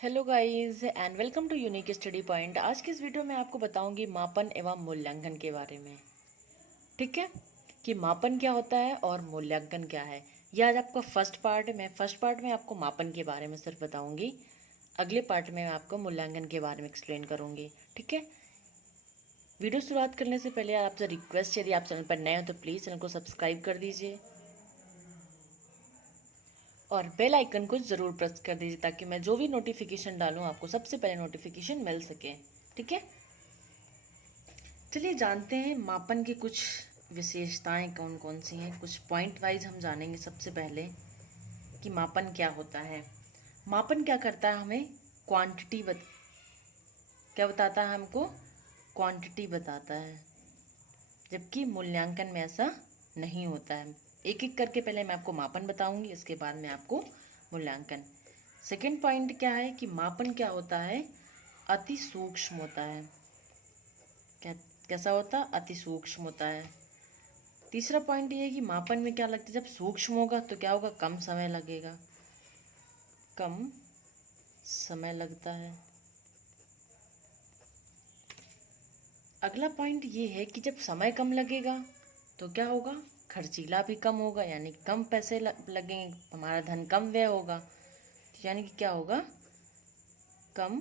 Hello guys and welcome to unique study point. आज की इस वीडियो में आपको बताऊंगी मापन एवं मूल्यांकन के बारे में। ठीक है कि मापन क्या होता है और मूल्यांकन क्या है। यह आज आपका फर्स्ट पार्ट है। मैं फर्स्ट पार्ट में आपको मापन के बारे में सिर्फ बताऊंगी, अगले पार्ट में मैं आपको मूल्यांकन के बारे में एक्सप्लेन करूंगी। ठीक है, वीडियो शुरुआत करने से पहले आपसे रिक्वेस्ट, यदि आप चैनल पर नए हो तो प्लीज़ चैनल को सब्सक्राइब कर दीजिए और बेल आइकन को ज़रूर प्रेस कर दीजिए ताकि मैं जो भी नोटिफिकेशन डालूं आपको सबसे पहले नोटिफिकेशन मिल सके। ठीक है, चलिए जानते हैं मापन की कुछ विशेषताएं कौन कौन सी हैं। कुछ पॉइंट वाइज हम जानेंगे। सबसे पहले कि मापन क्या होता है। मापन क्या करता है, हमें क्या बताता है, हमको क्वांटिटी बताता है, जबकि मूल्यांकन में ऐसा नहीं होता है। एक एक करके पहले मैं आपको मापन बताऊंगी, इसके बाद में आपको मूल्यांकन। सेकंड पॉइंट क्या है कि मापन क्या होता है, अति सूक्ष्म होता है। कैसा होता है, अति सूक्ष्म होता है। तीसरा पॉइंट ये है कि मापन में क्या लगता है, जब सूक्ष्म होगा तो क्या होगा, कम समय लगेगा, कम समय लगता है। अगला पॉइंट ये है कि जब समय कम लगेगा तो क्या होगा, खर्चीला भी कम होगा, यानी कम पैसे लगेंगे, हमारा धन कम व्यय होगा, यानी कि क्या होगा, कम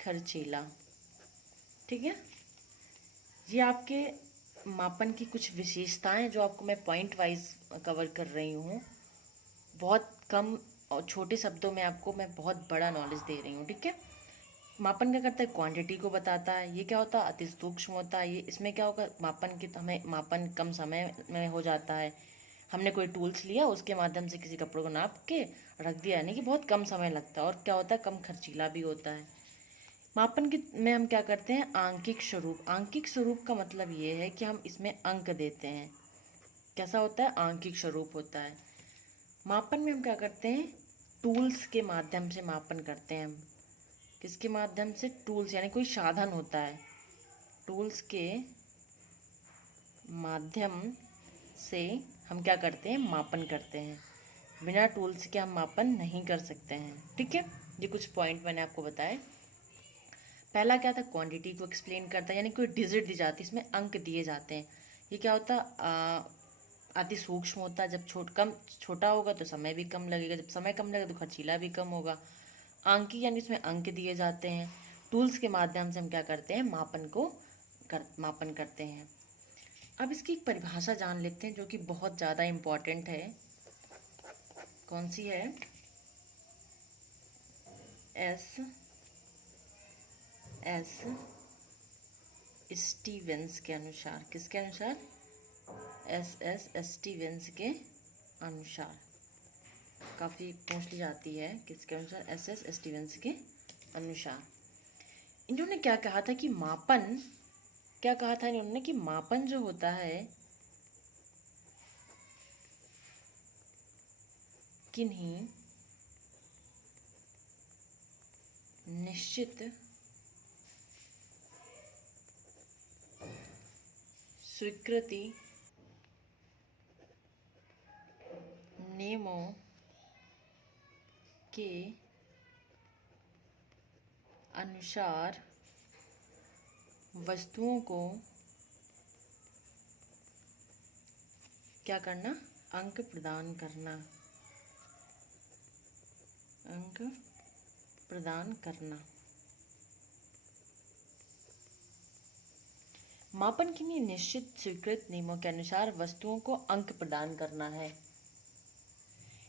खर्चीला। ठीक है, ये आपके मापन की कुछ विशेषताएं जो आपको मैं पॉइंट वाइज कवर कर रही हूँ। बहुत कम और छोटे शब्दों में आपको मैं बहुत बड़ा नॉलेज दे रही हूँ। ठीक है, मापन क्या करता है, क्वांटिटी को बताता है। ये क्या होता है, अति सूक्ष्म होता है। ये इसमें क्या होगा, मापन की हमें मापन कम समय में हो जाता है। हमने कोई टूल्स लिया, उसके माध्यम से किसी कपड़े को नाप के रख दिया, यानी कि बहुत कम समय लगता है। और क्या होता है, कम खर्चीला भी होता है। मापन की में हम क्या करते हैं, आंकिक स्वरूप। आंकिक स्वरूप का मतलब ये है कि हम इसमें अंक देते हैं। कैसा होता है, आंकिक स्वरूप होता है। मापन में हम क्या करते हैं, टूल्स के माध्यम से मापन करते हैं हम। किसके माध्यम से, टूल्स, यानी कोई साधन होता है, टूल्स के माध्यम से हम क्या करते हैं, मापन करते हैं। बिना टूल्स के हम मापन नहीं कर सकते हैं। ठीक है, ये कुछ पॉइंट मैंने आपको बताए। पहला क्या था, क्वांटिटी को एक्सप्लेन करता है, यानी कोई डिजिट दी जाती है, इसमें अंक दिए जाते हैं। ये क्या होता है, अति सूक्ष्म होता है। जब छोटा होगा तो समय भी कम लगेगा, जब समय कम लगेगा तो खर्चीला भी कम होगा। आंकी यानी इसमें अंक दिए जाते हैं। टूल्स के माध्यम से हम क्या करते हैं, मापन करते हैं। अब इसकी एक परिभाषा जान लेते हैं जो कि बहुत ज़्यादा इम्पॉर्टेंट है। कौन सी है, एस स्टीवेंस के अनुसार। किसके अनुसार, स्टीवेंस के अनुसार। काफ़ी पूछ ली जाती है, किसके अनुसार, स्टीवेंस के अनुसार। इन्होंने क्या कहा था कि मापन, क्या कहा था इन्होंने कि मापन जो होता है, किन्हीं निश्चित स्वीकृति नियमों के अनुसार वस्तुओं को क्या करना, अंक प्रदान करना, अंक प्रदान करना। मापन के लिए निश्चित स्वीकृत नियमों के अनुसार वस्तुओं को अंक प्रदान करना है।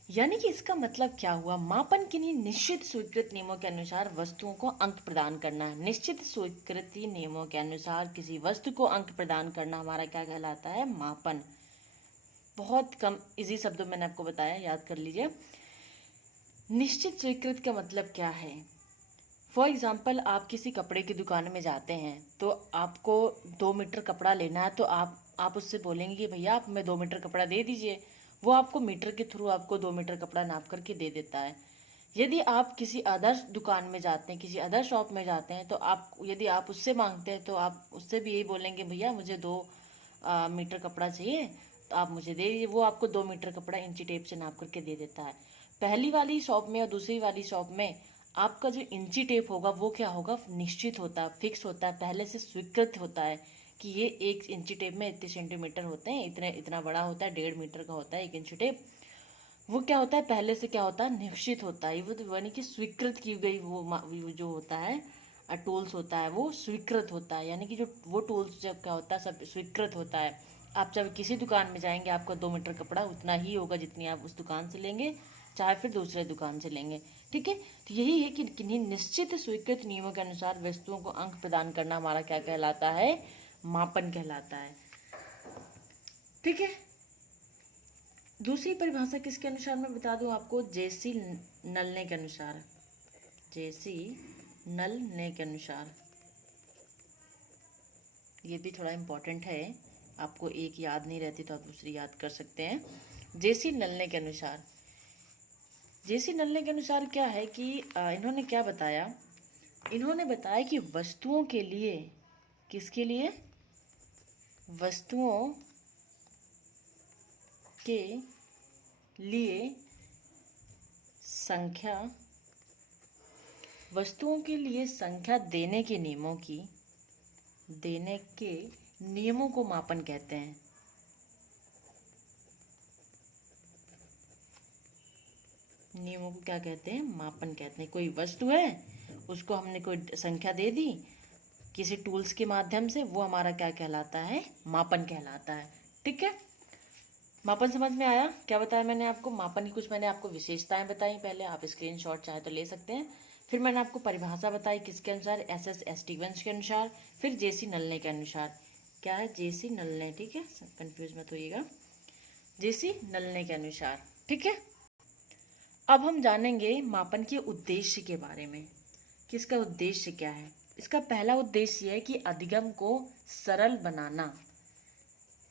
यानी कि इसका मतलब क्या हुआ, मापन के लिए निश्चित स्वीकृत नियमों के अनुसार वस्तुओं को अंक प्रदान करना है। निश्चित स्वीकृति नियमों के अनुसार किसी वस्तु को अंक प्रदान करना हमारा क्या कहलाता है, मापन। बहुत कम इजी शब्दों में मैंने आपको बताया, याद कर लीजिए। निश्चित स्वीकृत का मतलब क्या है, फॉर एग्जाम्पल आप किसी कपड़े की दुकान में जाते हैं तो आपको 2 मीटर कपड़ा लेना है, तो आप उससे बोलेंगे कि भैया आप हमें 2 मीटर कपड़ा दे दीजिए। वो आपको मीटर के थ्रू आपको 2 मीटर कपड़ा नाप करके दे देता है। यदि आप किसी अदर दुकान में जाते हैं, किसी अदर शॉप में जाते हैं, तो यदि आप उससे मांगते हैं तो आप उससे भी यही बोलेंगे, भैया मुझे 2 मीटर कपड़ा चाहिए, तो आप मुझे दे दीजिए। वो आपको 2 मीटर कपड़ा इंची टेप से नाप करके दे देता है। पहली वाली शॉप में और दूसरी वाली शॉप में आपका जो इंची टेप होगा वो क्या होगा, निश्चित होता है, फिक्स होता है, पहले से स्वीकृत होता है कि ये 1 इंची टेप में इतने सेंटीमीटर होते हैं, इतने इतना बड़ा होता है, 1.5 मीटर का होता है 1 इंची टेप। वो क्या होता है, पहले से क्या होता है, निश्चित होता है। वो तो यानी कि स्वीकृत की गई वो जो होता है टूल्स होता है वो स्वीकृत होता है, यानी कि जो वो टूल्स जब क्या होता है सब स्वीकृत होता है। आप जब किसी दुकान में जाएंगे आपका 2 मीटर कपड़ा उतना ही होगा जितनी आप उस दुकान से लेंगे, चाहे फिर दूसरे दुकान से लेंगे। ठीक है, तो यही है कि किन्हीं निश्चित स्वीकृत नियमों के अनुसार वस्तुओं को अंक प्रदान करना हमारा क्या कहलाता है, मापन कहलाता है। ठीक है, दूसरी परिभाषा किसके अनुसार मैं बता दूं आपको, जेसी नलने के अनुसार। जेसी नलने के अनुसार, ये भी थोड़ा इम्पोर्टेंट है, आपको एक याद नहीं रहती तो आप दूसरी याद कर सकते हैं। जेसी नलने के अनुसार, जेसी नलने के अनुसार क्या है कि इन्होंने क्या बताया, इन्होंने बताया कि वस्तुओं के लिए, किसके लिए, वस्तुओं के लिए संख्या, वस्तुओं के लिए संख्या देने के नियमों की, देने के नियमों को मापन कहते हैं। नियमों को क्या कहते हैं, मापन कहते हैं। कोई वस्तु है उसको हमने कोई संख्या दे दी किसी टूल्स के माध्यम से, वो हमारा क्या कहलाता है, मापन कहलाता है। ठीक है, मापन समझ में आया, क्या बताया मैंने आपको, मापन की कुछ मैंने आपको विशेषताएं बताई, पहले आप स्क्रीनशॉट चाहे तो ले सकते हैं। फिर मैंने आपको परिभाषा बताई किसके अनुसार, SS स्टीवंस के अनुसार, फिर जेसी नलने के अनुसार। क्या है, जेसी नलने, ठीक है, कंफ्यूज मत होइएगा, जेसी नलने के अनुसार। ठीक है, अब हम जानेंगे मापन के उद्देश्य के बारे में, कि इसका उद्देश्य क्या है। इसका पहला उद्देश्य है कि अधिगम को सरल बनाना।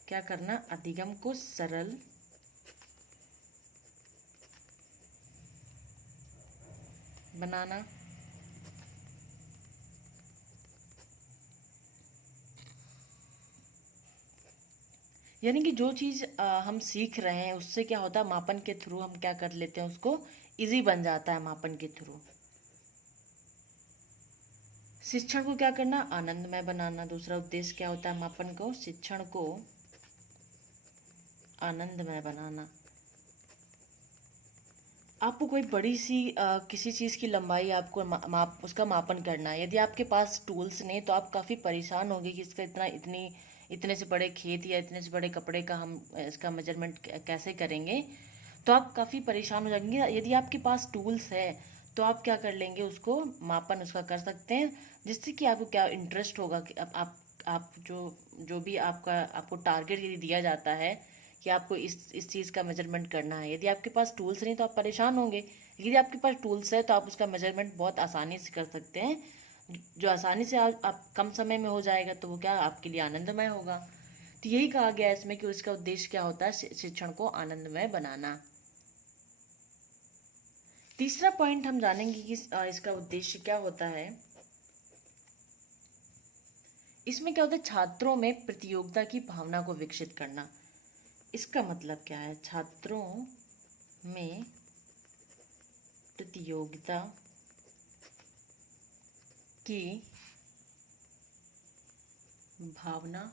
क्या करना, अधिगम को सरल बनाना। यानी कि जो चीज़ हम सीख रहे हैं उससे क्या होता है, मापन के थ्रू हम क्या कर लेते हैं, उसको इजी बन जाता है मापन के थ्रू। शिक्षण को क्या करना, आनंदमय बनाना। दूसरा उद्देश्य क्या होता है मापन को, शिक्षण को आनंदमय बनाना। आपको कोई बड़ी सी किसी चीज़ की लंबाई आपको उसका मापन करना है, यदि आपके पास टूल्स नहीं तो आप काफ़ी परेशान होंगे कि इसका इतने से बड़े खेत या इतने से बड़े कपड़े का हम इसका मेजरमेंट कैसे करेंगे, तो आप काफ़ी परेशान हो जाएंगे। यदि आपके पास टूल्स है तो आप क्या कर लेंगे, उसको मापन उसका कर सकते हैं, जिससे कि आपको क्या इंटरेस्ट होगा कि आप जो भी आपको टारगेट यदि दिया जाता है कि आपको इस चीज़ का मेजरमेंट करना है, यदि आपके पास टूल्स नहीं तो आप परेशान होंगे। यदि आपके पास टूल्स है तो आप उसका मेजरमेंट बहुत आसानी से कर सकते हैं, जो आसानी से आप कम समय में हो जाएगा, तो वो क्या आपके लिए आनंदमय होगा। तो यही कहा गया है इसमें कि उसका उद्देश्य क्या होता है, शिक्षण को आनंदमय बनाना। तीसरा पॉइंट हम जानेंगे कि इसका उद्देश्य क्या होता है। इसमें क्या होता है, छात्रों में प्रतियोगिता की भावना को विकसित करना। इसका मतलब क्या है, छात्रों में प्रतियोगिता की भावना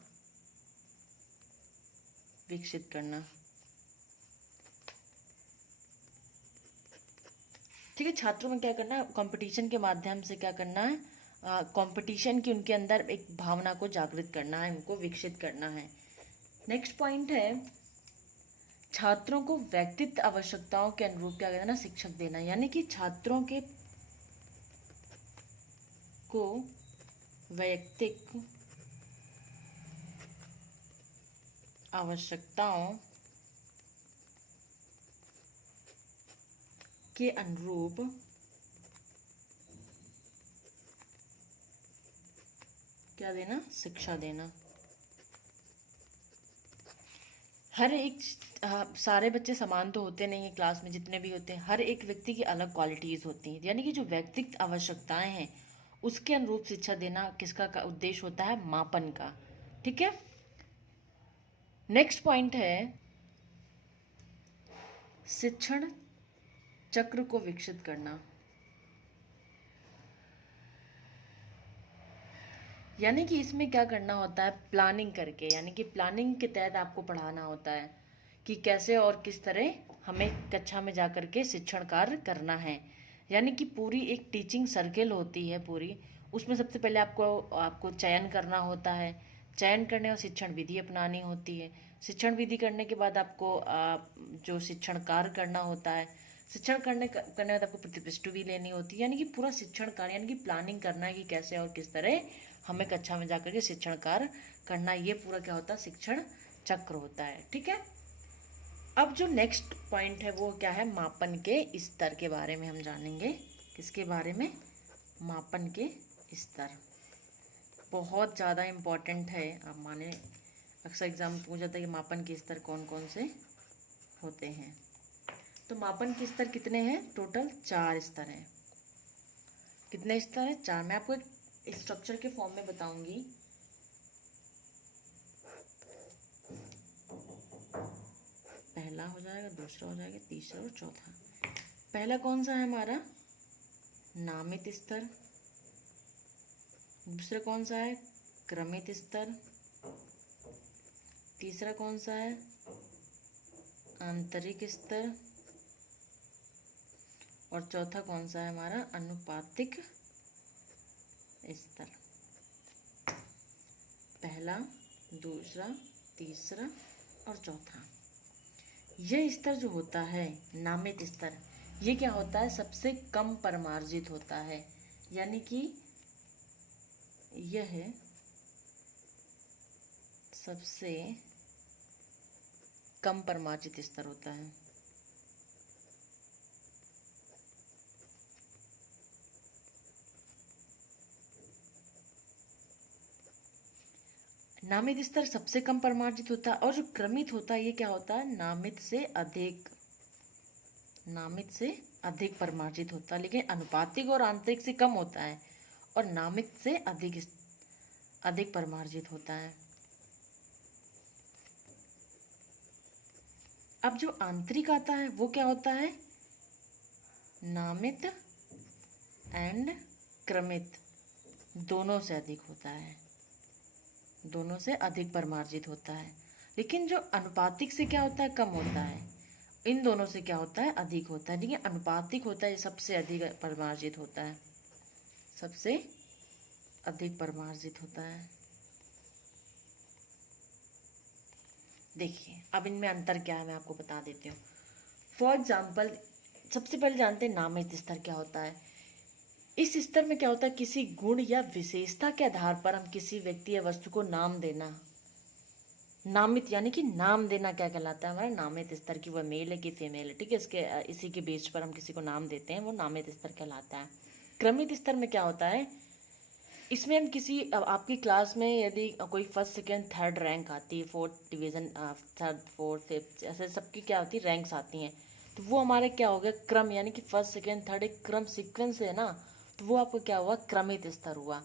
विकसित करना। ठीक है, छात्रों में क्या करना है, कंपटीशन के माध्यम से क्या करना है, कंपटीशन की उनके अंदर एक भावना को जागृत करना है, उनको विकसित करना है। नेक्स्ट पॉइंट है, छात्रों को व्यक्तित्व आवश्यकताओं के अनुरूप क्या करना, शिक्षक देना। यानी कि छात्रों को वैयक्तिक आवश्यकताओं के अनुरूप क्या देना, शिक्षा देना। हर एक सारे बच्चे समान तो होते नहीं हैं, क्लास में जितने भी होते हैं हर एक व्यक्ति की अलग क्वालिटीज़ होती हैं, यानी कि जो व्यक्तिगत आवश्यकताएं हैं उसके अनुरूप शिक्षा देना किसका का उद्देश्य होता है, मापन का। ठीक है, नेक्स्ट पॉइंट है, शिक्षण चक्र को विकसित करना। यानी कि इसमें क्या करना होता है, प्लानिंग करके, यानी कि प्लानिंग के तहत आपको पढ़ाना होता है कि कैसे और किस तरह हमें कक्षा में जा कर के शिक्षण कार्य करना है। यानी कि पूरी एक टीचिंग सर्किल होती है पूरी, उसमें सबसे पहले आपको आपको चयन करना होता है। चयन करने और शिक्षण विधि अपनानी होती है। शिक्षण विधि करने के बाद आपको जो शिक्षण कार्य करना होता है, शिक्षण करने के बाद आपको प्रतिपुष्टि भी लेनी होती है। यानी कि पूरा शिक्षण कार्य, यानी कि प्लानिंग करना है कि कैसे और किस तरह हमें कक्षा में जाकर के शिक्षण कार्य करना, ये पूरा क्या होता है, शिक्षण चक्र होता है। ठीक है। अब जो नेक्स्ट पॉइंट है वो क्या है, मापन के स्तर के बारे में हम जानेंगे। किसके बारे में, मापन के स्तर। बहुत ज़्यादा इम्पोर्टेंट है। आप माने अक्सर एग्जाम में पूछा जाता है कि मापन के स्तर कौन कौन से होते हैं। तो मापन के स्तर कितने हैं, टोटल 4 स्तर हैं। कितने स्तर हैं, 4। मैं आपको एक स्ट्रक्चर के फॉर्म में बताऊंगी। पहला हो जाएगा, दूसरा हो जाएगा, तीसरा और चौथा। पहला कौन सा है हमारा, नामित स्तर। दूसरा कौन सा है, क्रमित स्तर। तीसरा कौन सा है, आंतरिक स्तर। और चौथा कौन सा है हमारा, अनुपातिक स्तर। पहला, दूसरा, तीसरा और चौथा। यह स्तर जो होता है नामित स्तर, ये क्या होता है, सबसे कम परिमार्जित होता है। यानी कि यह सबसे कम परिमार्जित स्तर होता है। नामित स्तर सबसे कम परिमार्जित होता है। और जो क्रमित होता है ये क्या होता है, नामित से अधिक परिमार्जित होता है, लेकिन अनुपातिक और आंतरिक से कम होता है और नामित से अधिक परिमार्जित होता है। अब जो आंतरिक आता है वो क्या होता है, नामित एंड क्रमित दोनों से अधिक होता है, दोनों से अधिक परिमार्जित होता है। लेकिन जो अनुपातिक से क्या होता है, कम होता है। इन दोनों से क्या होता है, अधिक होता है। लेकिन अनुपातिक होता है सबसे अधिक परिमार्जित होता है, सबसे अधिक परिमार्जित होता है। देखिए अब इनमें अंतर क्या है मैं आपको बता देती हूँ। फॉर एग्जाम्पल, सबसे पहले जानते हैं नामित स्तर क्या होता है। इस स्तर में क्या होता है, किसी गुण या विशेषता के आधार पर हम किसी व्यक्ति या वस्तु को नाम देना। नामित यानी कि नाम देना क्या कहलाता है, हमारा नामित स्तर की वह मेल है कि फीमेल है। ठीक है, इसी के बेस पर हम किसी को नाम देते हैं, वो नामित स्तर कहलाता है। क्रमित स्तर में क्या होता है, इसमें हम किसी आपकी क्लास में यदि कोई फर्स्ट सेकेंड थर्ड रैंक आती है, fourth division, third fourth fifth, ऐसे सबकी क्या होती है, रैंक्स आती हैं। तो वो हमारे क्या हो गया, क्रम, यानी कि फर्स्ट सेकेंड थर्ड एक क्रम सीक्वेंस है ना, तो वो आपको क्या हुआ, क्रमित स्तर हुआ।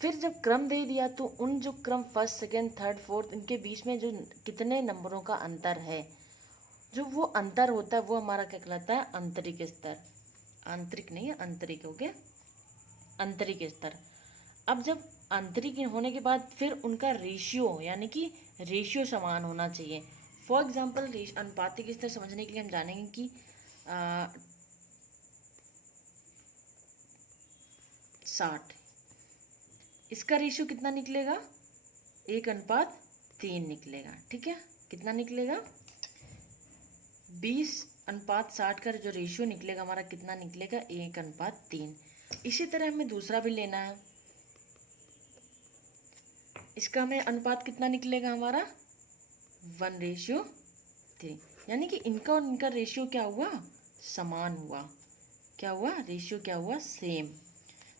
फिर जब क्रम दे दिया तो उन जो क्रम फर्स्ट सेकेंड थर्ड फोर्थ इनके बीच में जो कितने नंबरों का अंतर है, जो वो अंतर होता है वो हमारा क्या कहलाता है, आंतरिक स्तर। आंतरिक नहीं है, आंतरिक हो गया, आंतरिक स्तर। अब जब आंतरिक होने के बाद फिर उनका रेशियो, यानी कि रेशियो समान होना चाहिए। फॉर एग्जाम्पल, अनुपातिक स्तर समझने के लिए हम जानेंगे कि 60, इसका रेशियो कितना निकलेगा, 1:3 निकलेगा। ठीक है, कितना निकलेगा, 20:60 का जो रेशियो निकलेगा हमारा कितना निकलेगा, 1:3। इसी तरह हमें दूसरा भी लेना है, इसका हमें अनुपात कितना निकलेगा हमारा, 1:3। यानी कि इनका और इनका रेशियो क्या हुआ, समान हुआ। क्या हुआ, रेशियो क्या हुआ, सेम।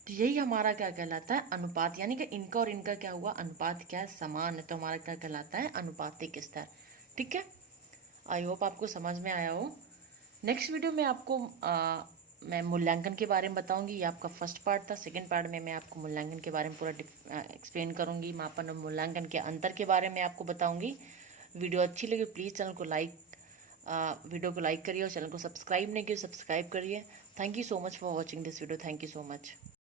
तो यही हमारा क्या कहलाता है, अनुपात। यानी कि इनका और इनका क्या हुआ, अनुपात क्या है, समान है, तो हमारा क्या कहलाता है, अनुपातिक स्तर। ठीक है, आई होप आपको समझ में आया हो। नेक्स्ट वीडियो में आपको मैं मूल्यांकन के बारे में बताऊंगी। ये आपका फर्स्ट पार्ट था। सेकंड पार्ट में मैं आपको मूल्यांकन के बारे में पूरा एक्सप्लेन करूंगी। मापन और मूल्यांकन के अंतर के बारे में आपको बताऊंगी। वीडियो अच्छी लगी प्लीज़ चैनल को वीडियो को लाइक करिए और चैनल को सब्सक्राइब नहीं किया सब्सक्राइब करिए। Thank you so much for watching this video. Thank you so much.